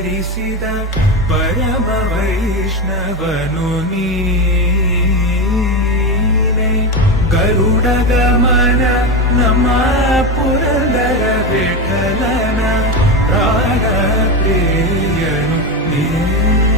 ಧರಿಸಿದ ಪರಮ ವೈಷ್ಣವನು ನೀನೆ. ಗರುಡ ಗಮನ ನಮ್ಮ ಪುರಂದರ ವಿಠಲನ ಪ್ರಾಣ ಪ್ರಿಯನು ನೀನೆ.